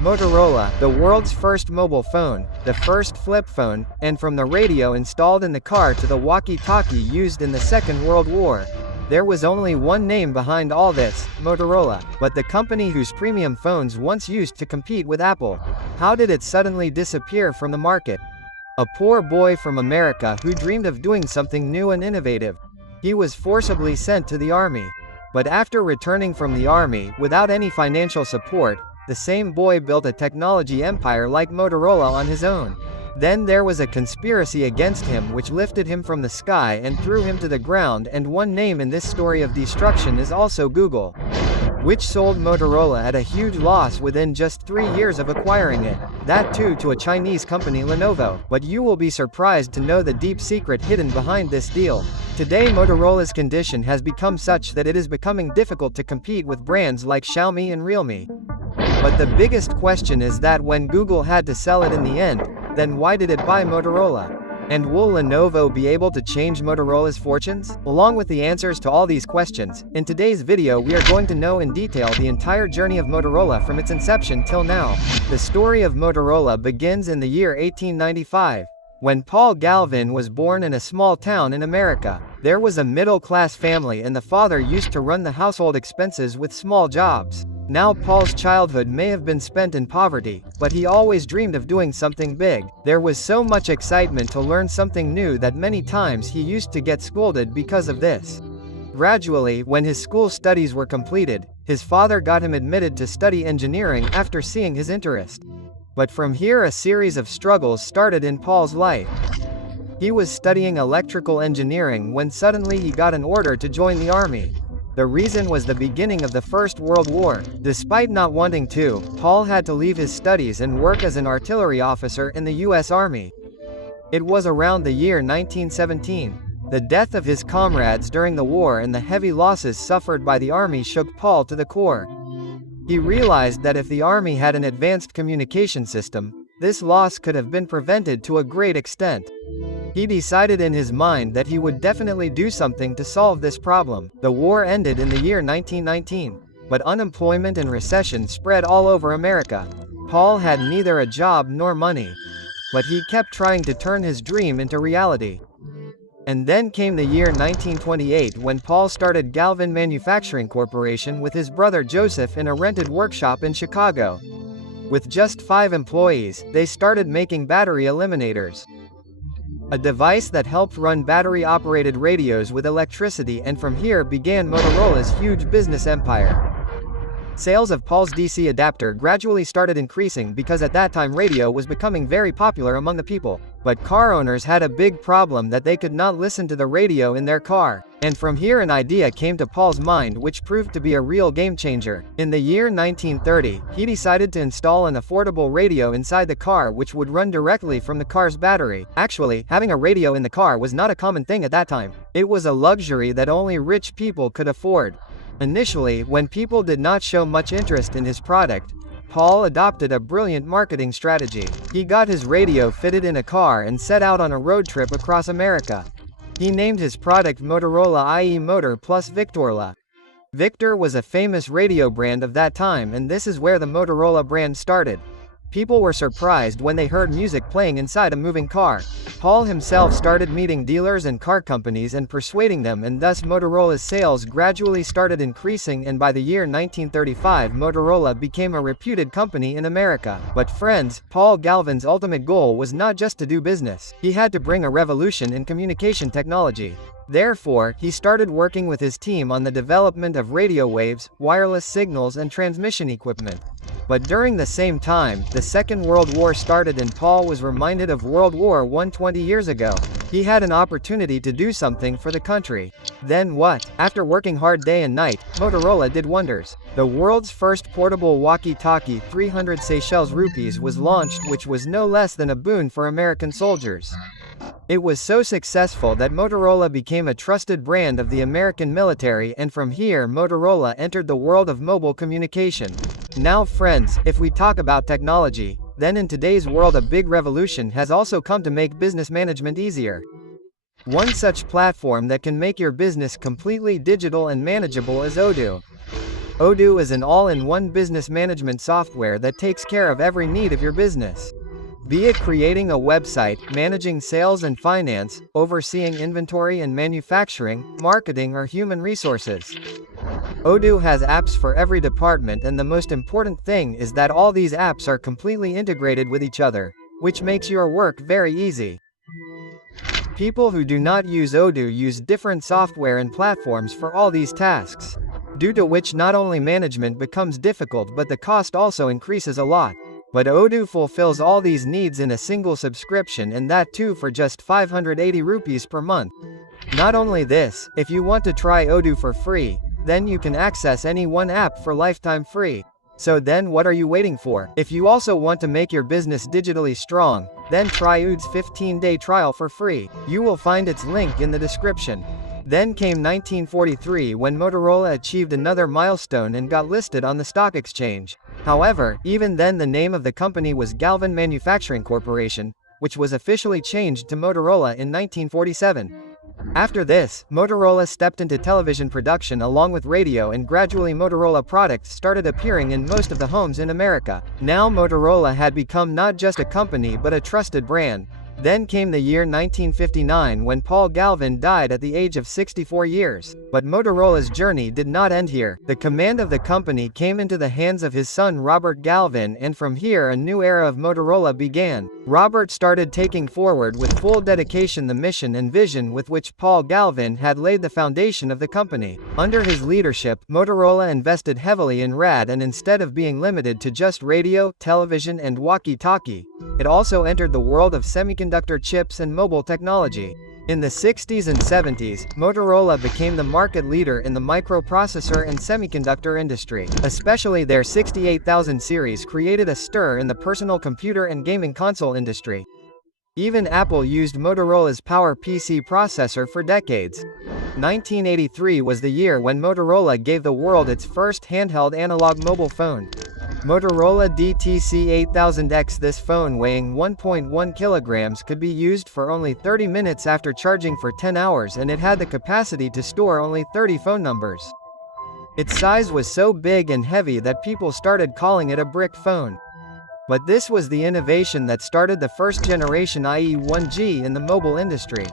Motorola, the world's first mobile phone, the first flip phone, and from the radio installed in the car to the walkie-talkie used in the Second World War. There was only one name behind all this, Motorola, but the company whose premium phones once used to compete with Apple. How did it suddenly disappear from the market? A poor boy from America who dreamed of doing something new and innovative. He was forcibly sent to the army. But after returning from the army, without any financial support, the same boy built a technology empire like Motorola on his own. Then there was a conspiracy against him which lifted him from the sky and threw him to the ground, and one name in this story of destruction is also Google, which sold Motorola at a huge loss within just 3 years of acquiring it. That too to a Chinese company, Lenovo. But you will be surprised to know the deep secret hidden behind this deal. Today Motorola's condition has become such that it is becoming difficult to compete with brands like Xiaomi and Realme. But the biggest question is that when Google had to sell it in the end, then why did it buy Motorola? And will Lenovo be able to change Motorola's fortunes? Along with the answers to all these questions, in today's video we are going to know in detail the entire journey of Motorola from its inception till now. The story of Motorola begins in the year 1895. When Paul Galvin was born in a small town in America. There was a middle-class family and the father used to run the household expenses with small jobs. Now Paul's childhood may have been spent in poverty, but he always dreamed of doing something big. There was so much excitement to learn something new that many times he used to get scolded because of this. Gradually, when his school studies were completed, his father got him admitted to study engineering after seeing his interest. But from here a series of struggles started in Paul's life. He was studying electrical engineering when suddenly he got an order to join the army. The reason was the beginning of the First World War. Despite not wanting to, Paul had to leave his studies and work as an artillery officer in the U.S. Army. It was around the year 1917. The death of his comrades during the war and the heavy losses suffered by the army shook Paul to the core. He realized that if the army had an advanced communication system, this loss could have been prevented to a great extent. He decided in his mind that he would definitely do something to solve this problem. The war ended in the year 1919, but unemployment and recession spread all over America. Paul had neither a job nor money, but he kept trying to turn his dream into reality. And then came the year 1928 when Paul started Galvin Manufacturing Corporation with his brother Joseph in a rented workshop in Chicago. With just 5 employees, they started making battery eliminators, a device that helped run battery-operated radios with electricity, and from here began Motorola's huge business empire. Sales of Paul's DC adapter gradually started increasing because at that time radio was becoming very popular among the people. But car owners had a big problem that they could not listen to the radio in their car. And from here an idea came to Paul's mind which proved to be a real game changer. In the year 1930, he decided to install an affordable radio inside the car which would run directly from the car's battery. Actually, having a radio in the car was not a common thing at that time. It was a luxury that only rich people could afford. Initially, when people did not show much interest in his product, Paul adopted a brilliant marketing strategy. He got his radio fitted in a car and set out on a road trip across America. He named his product Motorola, i.e. Motor plus Victorla. Victor was a famous radio brand of that time, and this is where the Motorola brand started. People were surprised when they heard music playing inside a moving car. Paul himself started meeting dealers and car companies and persuading them, and thus Motorola's sales gradually started increasing, and by the year 1935 Motorola became a reputed company in America. But friends, Paul Galvin's ultimate goal was not just to do business. He had to bring a revolution in communication technology. Therefore, he started working with his team on the development of radio waves, wireless signals and transmission equipment. But during the same time, the Second World War started and Paul was reminded of World War I 20 years ago. He had an opportunity to do something for the country. Then what? After working hard day and night, Motorola did wonders. The world's first portable walkie-talkie, 300 Seychelles rupees, was launched, which was no less than a boon for American soldiers. It was so successful that Motorola became a trusted brand of the American military, and from here Motorola entered the world of mobile communication. Now friends, if we talk about technology, then in today's world a big revolution has also come to make business management easier. One such platform that can make your business completely digital and manageable is Odoo. Odoo is an all-in-one business management software that takes care of every need of your business. Be it creating a website, managing sales and finance, overseeing inventory and manufacturing, marketing or human resources. Odoo has apps for every department, and the most important thing is that all these apps are completely integrated with each other, which makes your work very easy. People who do not use Odoo use different software and platforms for all these tasks, due to which not only management becomes difficult but the cost also increases a lot. But Odoo fulfills all these needs in a single subscription, and that too for just 580 rupees per month. Not only this, if you want to try Odoo for free, then you can access any one app for lifetime free. So then what are you waiting for? If you also want to make your business digitally strong, then try Odoo's 15-day trial for free. You will find its link in the description. Then came 1943, when Motorola achieved another milestone and got listed on the stock exchange. However, even then the name of the company was Galvin Manufacturing Corporation, which was officially changed to Motorola in 1947. After this, Motorola stepped into television production along with radio, and gradually Motorola products started appearing in most of the homes in America. Now Motorola had become not just a company but a trusted brand. Then came the year 1959, when Paul Galvin died at the age of 64 years. But Motorola's journey did not end here. The command of the company came into the hands of his son Robert Galvin, and from here a new era of Motorola began. Robert started taking forward with full dedication the mission and vision with which Paul Galvin had laid the foundation of the company. Under his leadership, Motorola invested heavily in RAD, and instead of being limited to just radio, television and walkie-talkie, it also entered the world of semiconductor chips and mobile technology. In the 60s and 70s, Motorola became the market leader in the microprocessor and semiconductor industry. Especially their 68000 series created a stir in the personal computer and gaming console industry. Even Apple used Motorola's PowerPC processor for decades. 1983 was the year when Motorola gave the world its first handheld analog mobile phone, Motorola DTC8000X. This phone, weighing 1.1 kilograms, could be used for only 30 minutes after charging for 10 hours, and it had the capacity to store only 30 phone numbers. Its size was so big and heavy that people started calling it a brick phone. But this was the innovation that started the first generation, i.e. 1G, in the mobile industry.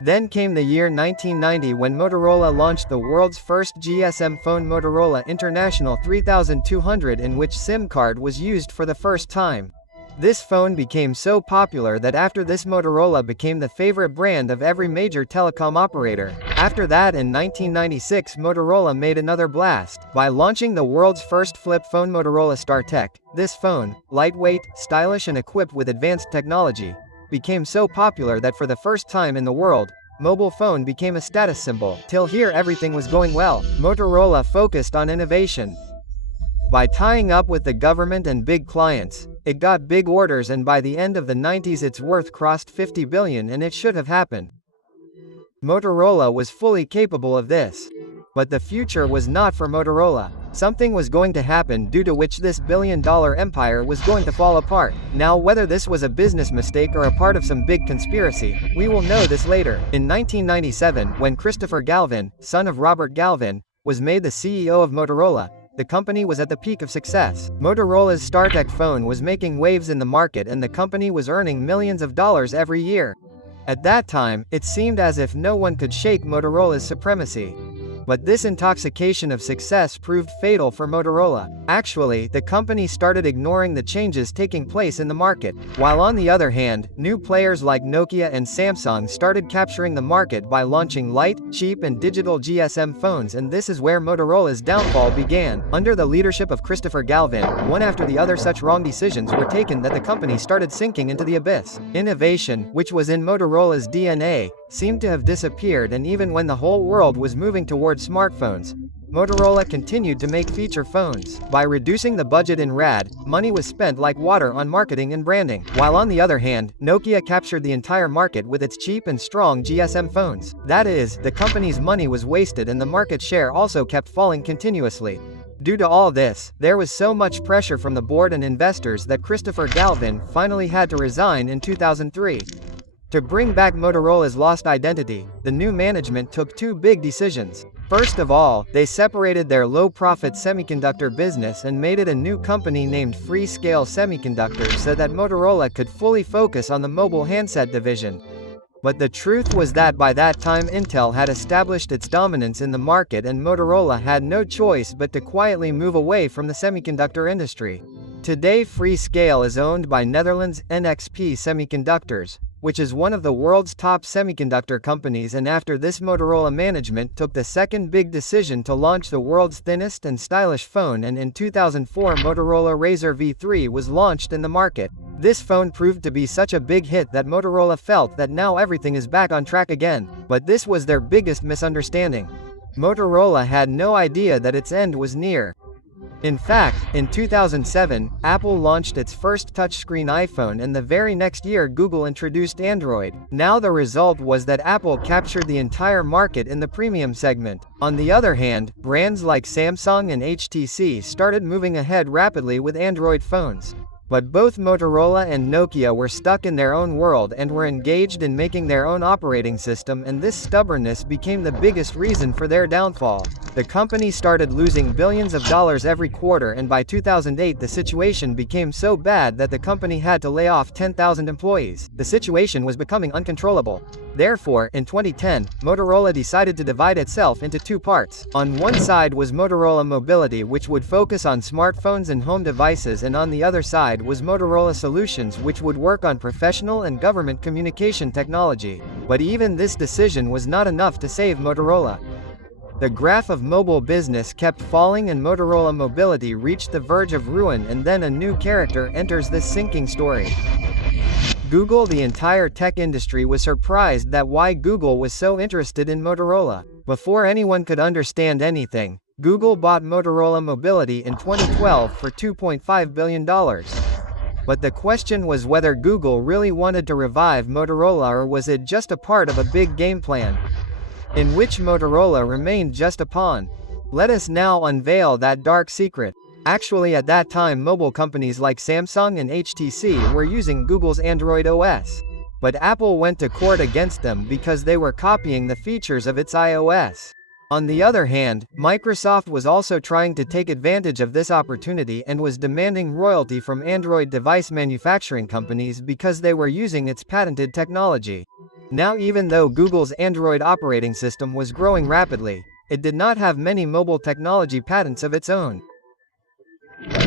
Then came the year 1990, when Motorola launched the world's first GSM phone, Motorola International 3200, in which SIM card was used for the first time. This phone became so popular that after this Motorola became the favorite brand of every major telecom operator. After that, in 1996, Motorola made another blast by launching the world's first flip phone, Motorola StarTech. This phone, lightweight, stylish and equipped with advanced technology, became so popular that for the first time in the world, mobile phone became a status symbol. Till here everything was going well. Motorola focused on innovation. By tying up with the government and big clients, it got big orders, and by the end of the 90s its worth crossed 50 billion, and it should have happened. Motorola was fully capable of this. But the future was not for Motorola. Something was going to happen due to which this billion-dollar empire was going to fall apart. Now, whether this was a business mistake or a part of some big conspiracy, we will know this later. In 1997, when Christopher Galvin, son of Robert Galvin, was made the CEO of Motorola, the company was at the peak of success. Motorola's StarTech phone was making waves in the market, and the company was earning millions of dollars every year. At that time, it seemed as if no one could shake Motorola's supremacy. But this intoxication of success proved fatal for Motorola. Actually, the company started ignoring the changes taking place in the market. While on the other hand, new players like Nokia and Samsung started capturing the market by launching light, cheap and digital GSM phones, and this is where Motorola's downfall began. Under the leadership of Christopher Galvin, one after the other such wrong decisions were taken that the company started sinking into the abyss. Innovation, which was in Motorola's DNA, seemed to have disappeared, and even when the whole world was moving towards smartphones, Motorola continued to make feature phones. By reducing the budget in RAD, money was spent like water on marketing and branding. While on the other hand, Nokia captured the entire market with its cheap and strong GSM phones. That is, the company's money was wasted, and the market share also kept falling continuously. Due to all this, there was so much pressure from the board and investors that Christopher Galvin finally had to resign in 2003. To bring back Motorola's lost identity, the new management took two big decisions. First of all, they separated their low-profit semiconductor business and made it a new company named Freescale Semiconductors so that Motorola could fully focus on the mobile handset division. But the truth was that by that time Intel had established its dominance in the market and Motorola had no choice but to quietly move away from the semiconductor industry. Today Freescale is owned by Netherlands' NXP Semiconductors, which is one of the world's top semiconductor companies, and after this Motorola management took the second big decision to launch the world's thinnest and stylish phone, and in 2004 Motorola Razr V3 was launched in the market. This phone proved to be such a big hit that Motorola felt that now everything is back on track again, but this was their biggest misunderstanding. Motorola had no idea that its end was near. In fact, in 2007, Apple launched its first touchscreen iPhone, and the very next year Google introduced Android. Now the result was that Apple captured the entire market in the premium segment. On the other hand, brands like Samsung and HTC started moving ahead rapidly with Android phones. But both Motorola and Nokia were stuck in their own world and were engaged in making their own operating system, and this stubbornness became the biggest reason for their downfall. The company started losing billions of dollars every quarter, and by 2008 the situation became so bad that the company had to lay off 10,000 employees. The situation was becoming uncontrollable. Therefore, in 2010, Motorola decided to divide itself into two parts. On one side was Motorola Mobility, which would focus on smartphones and home devices, and on the other side was Motorola Solutions, which would work on professional and government communication technology. But even this decision was not enough to save Motorola. The graph of mobile business kept falling and Motorola Mobility reached the verge of ruin, and then a new character enters this sinking story. Google. The entire tech industry was surprised that why Google was so interested in Motorola. Before anyone could understand anything, Google bought Motorola Mobility in 2012 for $2.5 billion. But the question was whether Google really wanted to revive Motorola, or was it just a part of a big game plan, in which Motorola remained just a pawn. Let us now unveil that dark secret. Actually, at that time mobile companies like Samsung and HTC were using Google's Android OS. But Apple went to court against them because they were copying the features of its iOS. On the other hand, Microsoft was also trying to take advantage of this opportunity and was demanding royalty from Android device manufacturing companies because they were using its patented technology. Now, even though Google's Android operating system was growing rapidly, it did not have many mobile technology patents of its own,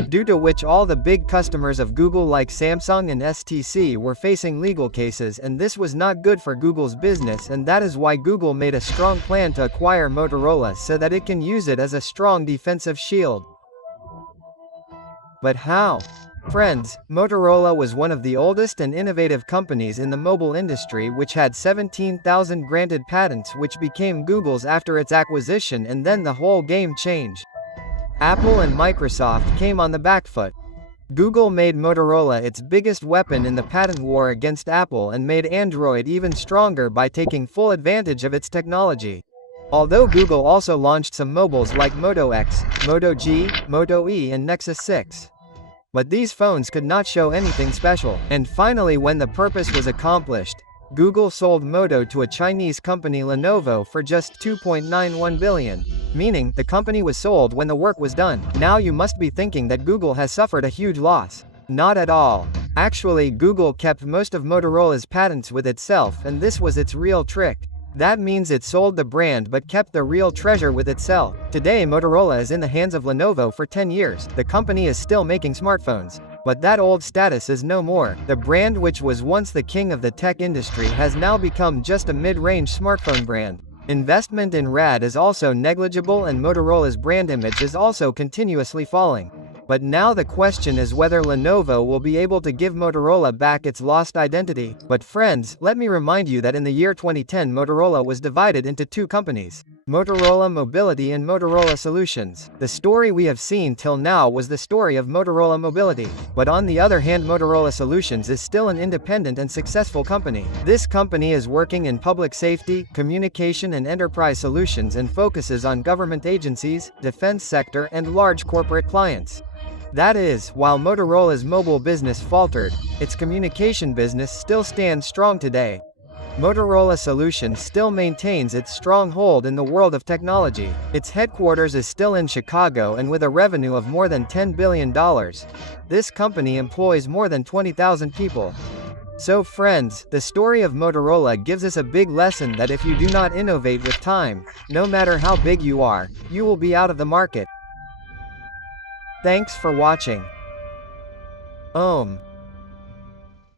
due to which all the big customers of Google like Samsung and HTC were facing legal cases, and this was not good for Google's business, and that is why Google made a strong plan to acquire Motorola so that it can use it as a strong defensive shield. But how? Friends, Motorola was one of the oldest and innovative companies in the mobile industry, which had 17,000 granted patents, which became Google's after its acquisition, and then the whole game changed. Apple and Microsoft came on the back foot. Google made Motorola its biggest weapon in the patent war against Apple and made Android even stronger by taking full advantage of its technology. Although Google also launched some mobiles like Moto X, Moto G, Moto E and Nexus 6. But these phones could not show anything special. And finally, when the purpose was accomplished, Google sold Moto to a Chinese company, Lenovo, for just $2.91 billion. Meaning, the company was sold when the work was done. Now you must be thinking that Google has suffered a huge loss. Not at all. Actually, Google kept most of Motorola's patents with itself, and this was its real trick. That means it sold the brand but kept the real treasure with itself. Today Motorola is in the hands of Lenovo for 10 years. The company is still making smartphones. But that old status is no more. The brand, which was once the king of the tech industry, has now become just a mid-range smartphone brand. Investment in RAD is also negligible, and Motorola's brand image is also continuously falling. But now the question is whether Lenovo will be able to give Motorola back its lost identity. But friends, let me remind you that in the year 2010 Motorola was divided into two companies, Motorola Mobility and Motorola Solutions. The story we have seen till now was the story of Motorola Mobility. But on the other hand, Motorola Solutions is still an independent and successful company. This company is working in public safety, communication and enterprise solutions, and focuses on government agencies, defense sector and large corporate clients. That is, while Motorola's mobile business faltered, its communication business still stands strong today. Motorola Solutions still maintains its stronghold in the world of technology. Its headquarters is still in Chicago and with a revenue of more than $10 billion. This company employs more than 20,000 people. So friends, the story of Motorola gives us a big lesson that if you do not innovate with time, no matter how big you are, you will be out of the market. Thanks for watching.